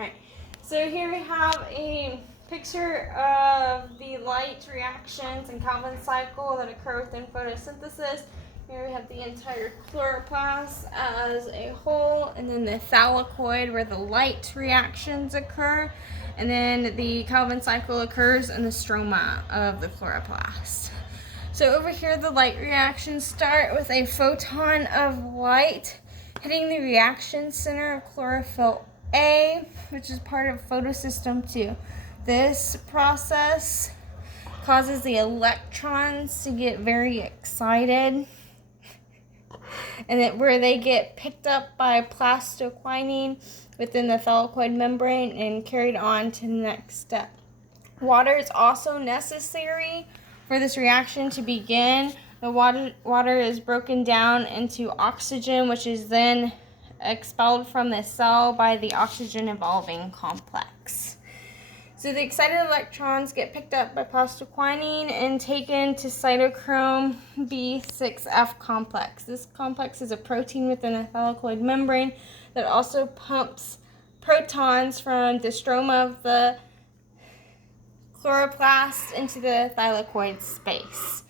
Alright, so here we have a picture of the light reactions and Calvin cycle that occur within photosynthesis. Here we have the entire chloroplast as a whole, and then the thylakoid where the light reactions occur, and then the Calvin cycle occurs in the stroma of the chloroplast. So over here the light reactions start with a photon of light hitting the reaction center of chlorophyll A, which is part of photosystem 2. This process causes the electrons to get very excited, and where they get picked up by plastoquinine within the thylakoid membrane and carried on to the next step. Water is also necessary for this reaction to begin. The water is broken down into oxygen, which is then expelled from the cell by the oxygen evolving complex. So the excited electrons get picked up by plastoquinine and taken to cytochrome B6F complex. This complex is a protein within the thylakoid membrane that also pumps protons from the stroma of the chloroplast into the thylakoid space.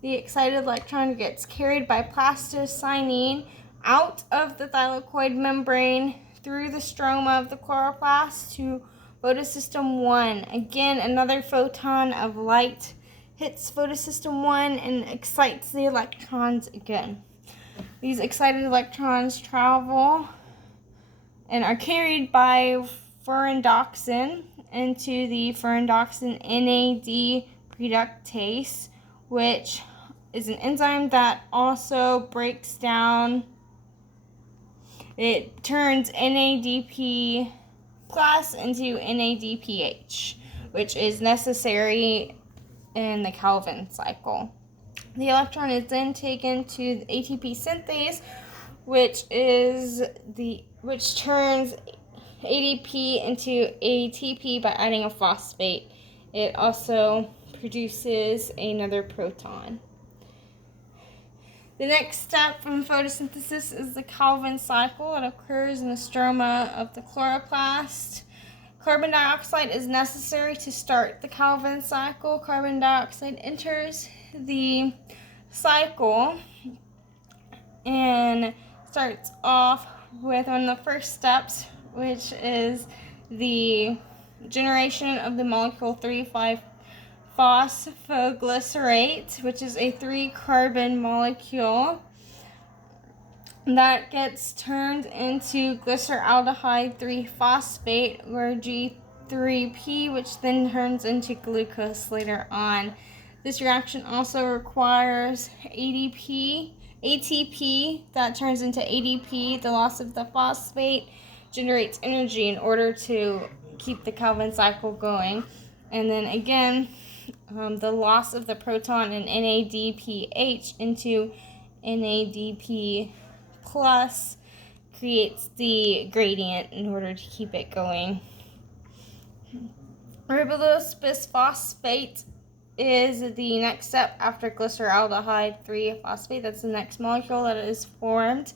The excited electron gets carried by plastocyanine out of the thylakoid membrane through the stroma of the chloroplast to photosystem 1. Again, another photon of light hits photosystem 1 and excites the electrons again. These excited electrons travel and are carried by furandoxin into the furandoxin NAD reductase, which is an enzyme that also breaks down. It turns NADP plus into NADPH, which is necessary in the Calvin cycle. The electron is then taken to the ATP synthase, which turns ADP into ATP by adding a phosphate. It also produces another proton. The next step from photosynthesis is the Calvin cycle. It occurs in the stroma of the chloroplast. Carbon dioxide is necessary to start the Calvin cycle. Carbon dioxide enters the cycle and starts off with one of the first steps, which is the generation of the molecule 3,5-phosphoglycerate, which is a 3-carbon molecule that gets turned into glyceraldehyde 3-phosphate, or G3P, which then turns into glucose later on. This reaction also requires ATP that turns into ADP. The loss of the phosphate generates energy in order to keep the Calvin cycle going. And then again, the loss of the proton in NADPH into NADP plus creates the gradient in order to keep it going. Ribulose bisphosphate is the next step after glyceraldehyde 3-phosphate. That's the next molecule that is formed.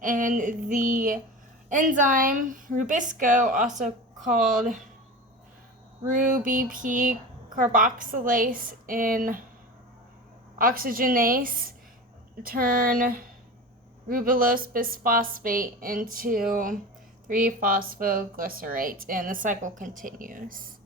And the enzyme Rubisco, also called RuBP carboxylase and oxygenase, turn ribulose bisphosphate into 3-phosphoglycerate, and the cycle continues.